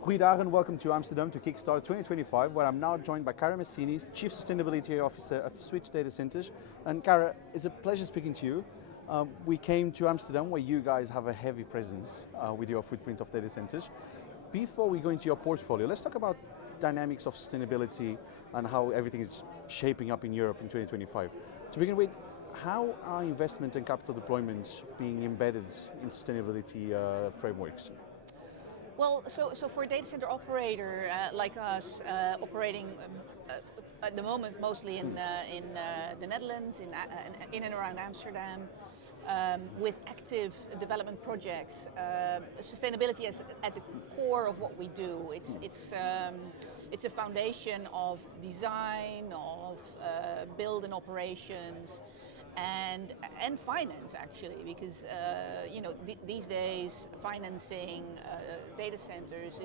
Goeiedag and welcome to Amsterdam to Kickstart 2025, where I'm now joined by Cara Mascini, Chief Sustainability Officer of Switch Datacenters. And Cara, it's a pleasure speaking to you. We came to Amsterdam where you guys have a heavy presence with your footprint of data centers. Before we go into your portfolio, let's talk about dynamics of sustainability and how everything is shaping up in Europe in 2025. To begin with, how are investment and capital deployments being embedded in sustainability frameworks? Well, so for a data center operator like us, operating at the moment mostly in the Netherlands, in and around Amsterdam, with active development projects, sustainability is at the core of what we do. It's a foundation of design, of build and operations, and finance actually, because these days financing data centers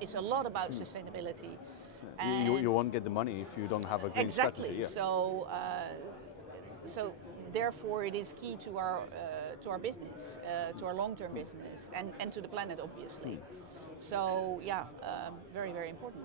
is a lot about sustainability. You won't get the money if you don't have a green strategy. Yeah. So therefore it is key to our business, to our long-term business, and to the planet obviously. So yeah, very, very important.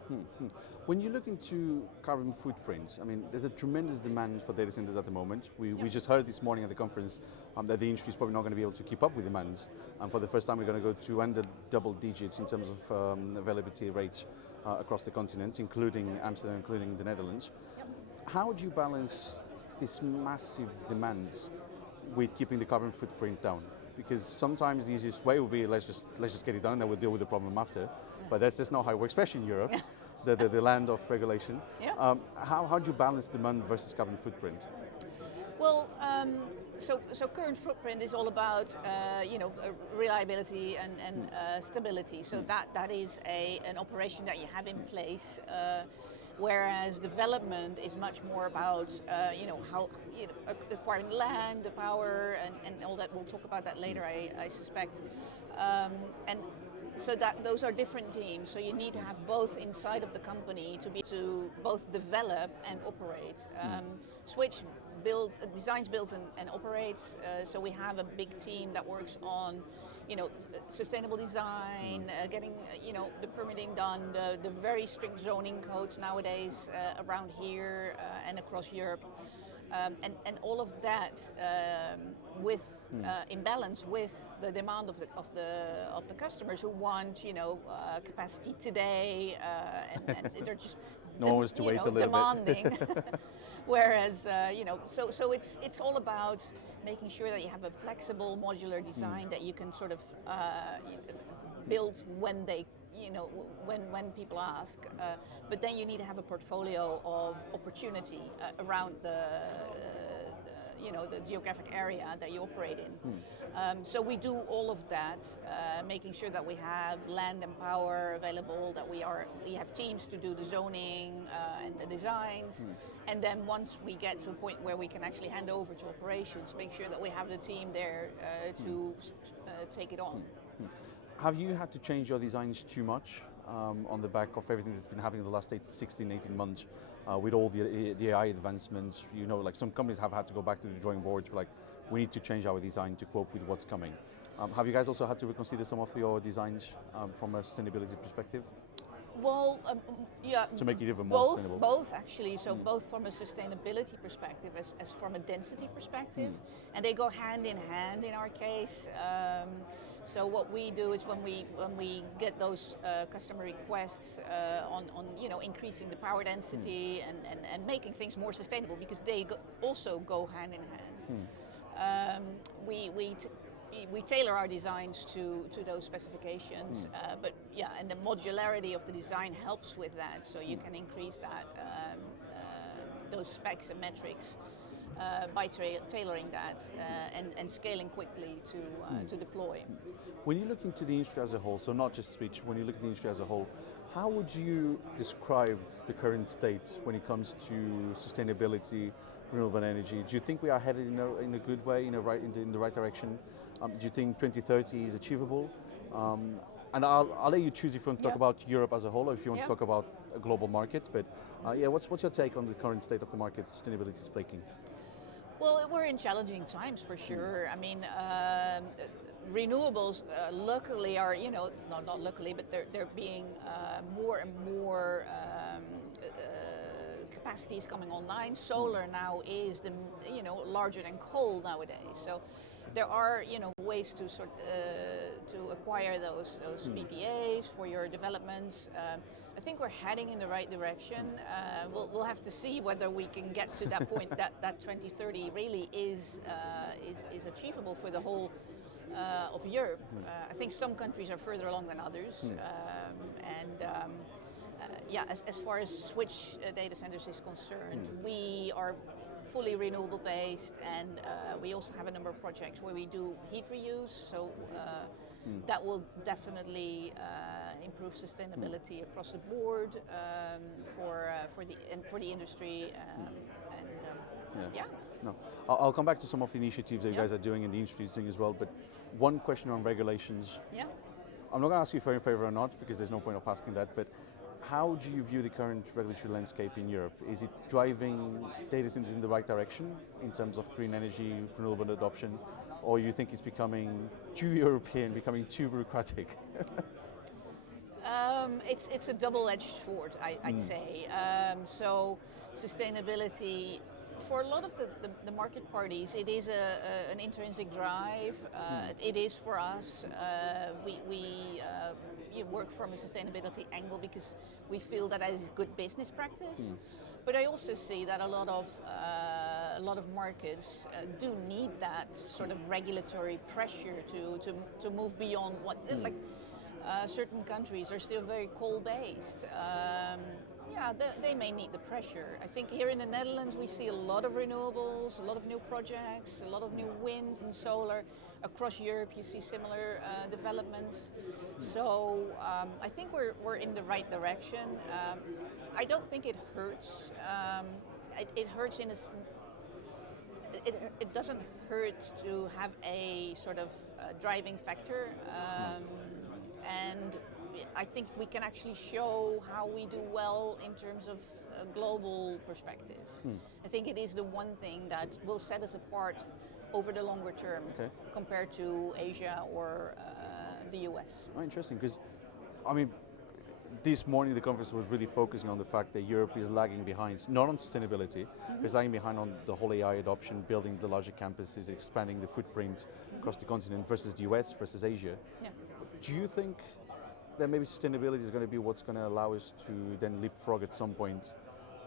When you look into carbon footprints, I mean, there's a tremendous demand for data centers at the moment. We just heard this morning at the conference that the industry is probably not going to be able to keep up with demand. And for the first time, we're going to go to under double digits in terms of availability rates across the continent, including Amsterdam, including the Netherlands. Yep. How do you balance this massive demand with keeping the carbon footprint down? Because sometimes the easiest way would be let's just get it done and then we'll deal with the problem after. But that's just not how it works, especially in Europe, the land of regulation. Yeah. How do you balance demand versus carbon footprint? Well, so current footprint is all about reliability and stability. So that is an operation that you have in place. Whereas development is much more about acquiring land, the power, and all that. We'll talk about that later, I suspect. And so those are different teams. So you need to have both inside of the company to be able to both develop and operate. Switch designs, builds, and operates. So we have a big team that works on sustainable design, getting the permitting done, the very strict zoning codes nowadays around here and across Europe, and all of that in balance with the demand of the customers who want capacity today, and they're just no one wants to wait a little demanding. bit. Whereas, so it's all about making sure that you have a flexible modular design that you can sort of build when they, when people ask. But then you need to have a portfolio of opportunity around the geographic area that you operate in. So we do all of that, making sure that we have land and power available, that we have teams to do the zoning and the designs, and then once we get to a point where we can actually hand over to operations, make sure that we have the team there to take it on. Have you had to change your designs too much on the back of everything that's been happening in the last 16, 18 months with all the AI advancements? Like some companies have had to go back to the drawing board, like we need to change our design to cope with what's coming. Have you guys also had to reconsider some of your designs from a sustainability perspective? Well, yeah. To make it even more sustainable? Both actually. So both from a sustainability perspective as from a density perspective. And they go hand in hand in our case. So what we do is when we get those customer requests on increasing the power density and making things more sustainable, because they also go hand in hand. We tailor our designs to those specifications, but yeah, and the modularity of the design helps with that. So you can increase that those specs and metrics by tailoring that and scaling quickly to deploy. When you look into the industry as a whole, so not just Switch, when you look at the industry as a whole, how would you describe the current state when it comes to sustainability, renewable energy? Do you think we are headed in a good way, in the right direction? Do you think 2030 is achievable? And I'll let you choose if you want to talk about Europe as a whole or if you want to talk about a global market. But what's your take on the current state of the market sustainability is taking? Well, we're in challenging times for sure. I mean, renewables, luckily, are not luckily, but they're being more and more capacities coming online. Solar now is larger than coal nowadays. So there are ways to to acquire those PPAs for your developments. I think we're heading in the right direction. We'll have to see whether we can get to that point that 2030 really is achievable for the whole of Europe. I think some countries are further along than others, as far as switch data centers is concerned, we are fully renewable based, and we also have a number of projects where we do heat reuse. So that will definitely improve sustainability across the board for the industry. No, I'll come back to some of the initiatives that you guys are doing and the industry is doing as well. But one question on regulations. Yeah. I'm not going to ask you if you're in favor or not, because there's no point of asking that. But how do you view the current regulatory landscape in Europe? Is it driving data centers in the right direction in terms of green energy, renewable adoption, or you think it's becoming too European, becoming too bureaucratic? It's a double-edged sword, I'd say. So sustainability, for a lot of the market parties, it is an intrinsic drive. It is for us. We work from a sustainability angle because we feel that is good business practice. But I also see that a lot of markets do need that sort of regulatory pressure to move beyond what certain countries are still very coal-based. They may need the pressure. I think here in the Netherlands we see a lot of renewables, a lot of new projects, a lot of new wind and solar. Across Europe you see similar developments. So I think we're in the right direction. I don't think it hurts. It hurts in a... It doesn't hurt to have a sort of driving factor. And I think we can actually show how we do well in terms of a global perspective. I think it is the one thing that will set us apart over the longer term compared to Asia or the US. Oh, interesting, because I mean, this morning the conference was really focusing on the fact that Europe is lagging behind, not on sustainability, but it's lagging behind on the whole AI adoption, building the larger campuses, expanding the footprint across the continent versus the US, versus Asia. Yeah. Do you think that maybe sustainability is going to be what's going to allow us to then leapfrog at some point?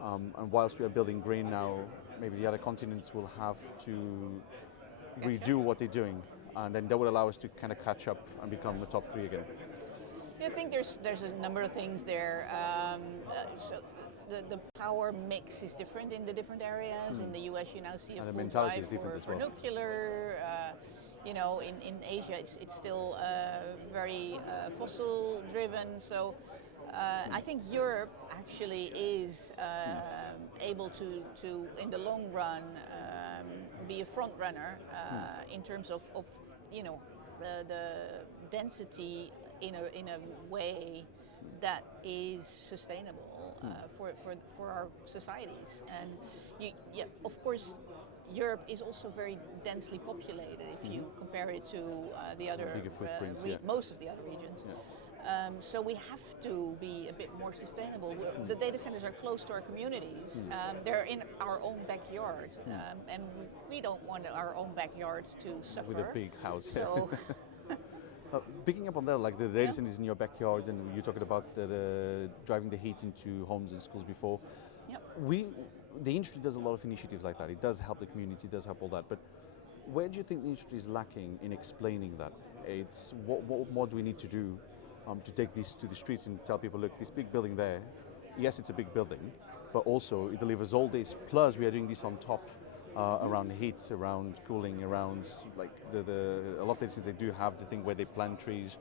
And whilst we are building green now, maybe the other continents will have to redo what they're doing, and then that would allow us to kind of catch up and become the top 3 again. I think there's a number of things there. So the power mix is different in the different areas. In the US, you now see a full drive for nuclear. In Asia, it's still very fossil driven. So I think Europe actually is able to, in the long run, be a front runner in terms of the density in a way that is sustainable for our societies. And of course, Europe is also very densely populated if you compare it to the other most of the other regions. So we have to be a bit more sustainable. The data centers are close to our communities. They're in our own backyard, and we don't want our own backyard to suffer. With a big house. So. Picking up on that, like the data centers in your backyard, and you talked about the driving the heat into homes and schools before. The industry does a lot of initiatives like that. It does help the community, it does help all that. But where do you think the industry is lacking in explaining that? It's what more do we need to do to take this to the streets and tell people, look, this big building there, yes, it's a big building, but also it delivers all this. Plus, we are doing this on top around heat, around cooling, around like a lot of places they do have the thing where they plant trees,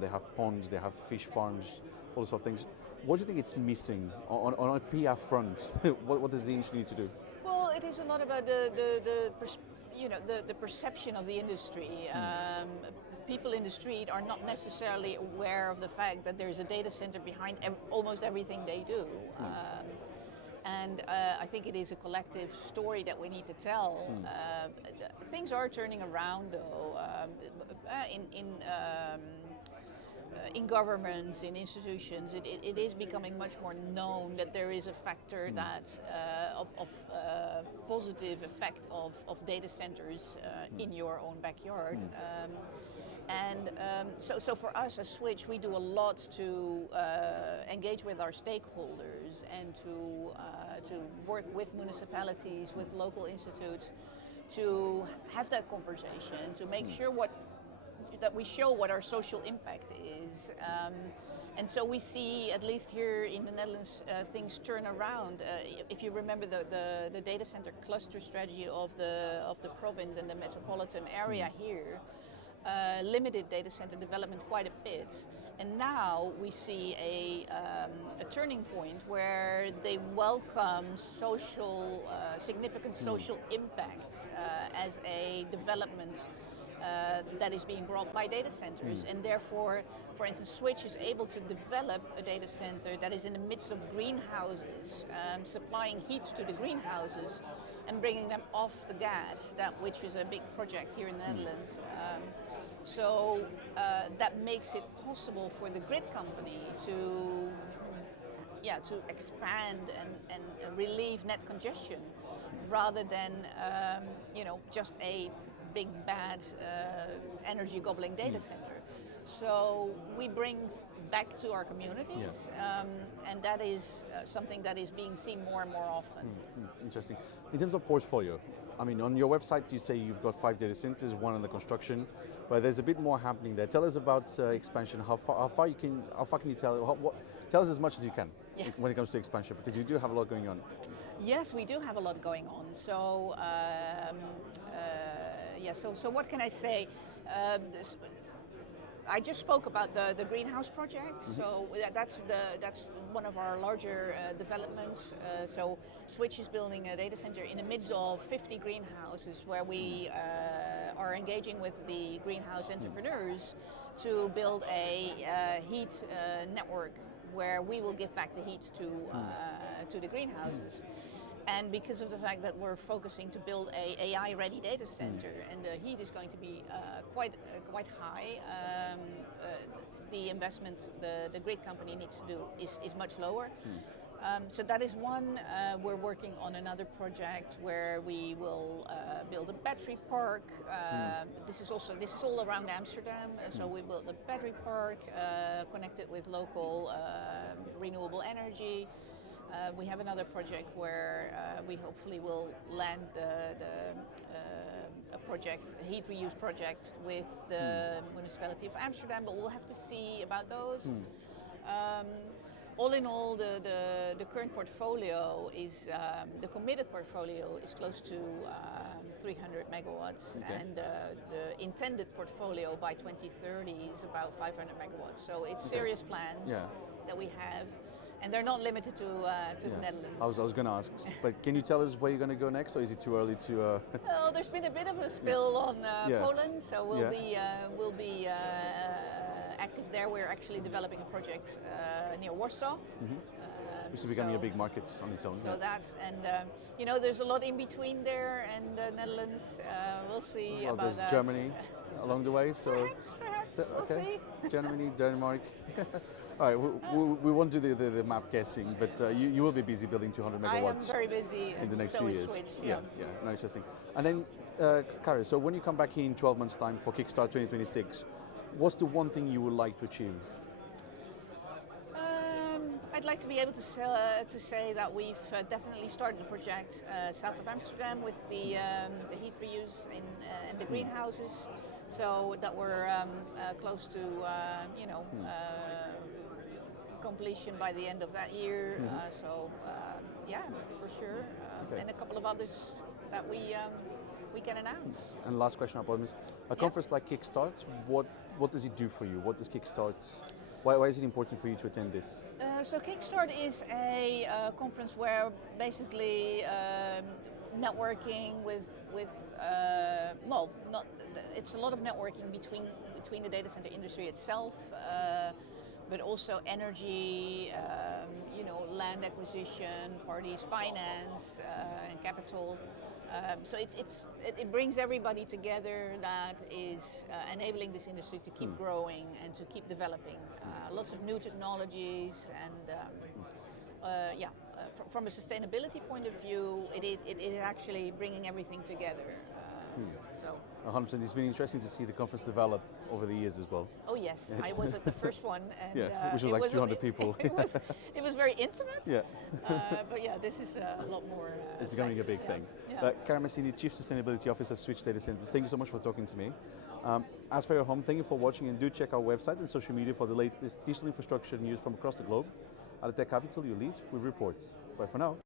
they have ponds, they have fish farms, all those sort of things. What do you think it's missing on a PR front? What does the industry need to do? Well, it is a lot about the perception of the industry. People in the street are not necessarily aware of the fact that there's a data center behind almost everything they do. And I think it is a collective story that we need to tell. Things are turning around, though, in governments, in institutions. It is becoming much more known that there is a factor that of positive effect of data centers in your own backyard. So for us as Switch, we do a lot to engage with our stakeholders and to work with municipalities, with local institutes, to have that conversation, to make sure that we show what our social impact is. And so we see, at least here in the Netherlands, things turn around. If you remember the data center cluster strategy of the province and the metropolitan area here, limited data center development quite a bit. And now we see a turning point where they welcome significant social impact as a development that is being brought by data centers. And therefore, for instance, Switch is able to develop a data center that is in the midst of greenhouses, supplying heat to the greenhouses and bringing them off the gas, which is a big project here in the Netherlands. So that makes it possible for the grid company to expand and relieve net congestion, rather than just a big bad energy gobbling data center. So we bring back to our communities, and that is something that is being seen more and more often. Interesting. In terms of portfolio, I mean, on your website you say you've got 5 data centers, 1 under construction, but there's a bit more happening there. Tell us about expansion. How far can you tell? Tell us as much as you can when it comes to expansion, because you do have a lot going on. Yes, we do have a lot going on. So so what can I say? I just spoke about the greenhouse project. So that's one of our larger developments. So Switch is building a data center in the midst of 50 greenhouses, where we are engaging with the greenhouse entrepreneurs to build a heat network where we will give back the heat to the greenhouses. And because of the fact that we're focusing to build a AI-ready data center, and the heat is going to be quite high, the investment the grid company needs to do is much lower. So that is one. We're working on another project where we will build a battery park. This is all around Amsterdam. So we built a battery park connected with local renewable energy. We have another project where we hopefully will land a heat reuse project with the municipality of Amsterdam, but we'll have to see about those. All in all, the current portfolio is, the committed portfolio is close to 300 megawatts, and the intended portfolio by 2030 is about 500 megawatts. So it's serious plans that we have. And they're not limited to the Netherlands. I was going to ask, but can you tell us where you're going to go next, or is it too early to? Well, there's been a bit of a spill on Poland, so we'll be active there. We're actually developing a project near Warsaw, which is becoming a big market on its own. So that's there's a lot in between there and the Netherlands. We'll see about there's that. Germany along the way, so perhaps we'll see. Germany, Denmark. All right, we won't do the map guessing, but you will be busy building 200 megawatts. I am very busy in the next so few is years. Switch, No, interesting. And then, Cara, so when you come back here in 12 months' time for Kickstart 2026, what's the one thing you would like to achieve? I'd like to be able to say that we've definitely started the project south of Amsterdam with the heat reuse and the greenhouses, so that we're close to completion by the end of that year. For sure. And a couple of others that we can announce. And last question, I promise. A conference like Kickstart, what does it do for you? What does Kickstart? Why is it important for you to attend this? So Kickstart is a conference where basically networking it's a lot of networking between the data center industry itself, but also energy, land acquisition, parties finance, and capital. So it brings everybody together that is enabling this industry to keep growing and to keep developing. Lots of new technologies and from a sustainability point of view, it is actually bringing everything together. So. 100%. It's been interesting to see the conference develop over the years as well. Oh yes, I was at the first one, and which was like 200 people. It was very intimate. Yeah. But yeah, this is a lot more. It's becoming a big thing. Yeah. Cara Mascini, Chief Sustainability Officer of Switch Datacenters. Thank you so much for talking to me. As for your home, thank you for watching, and do check our website and social media for the latest digital infrastructure news from across the globe. At the Tech Capital, you lead with reports. Bye for now.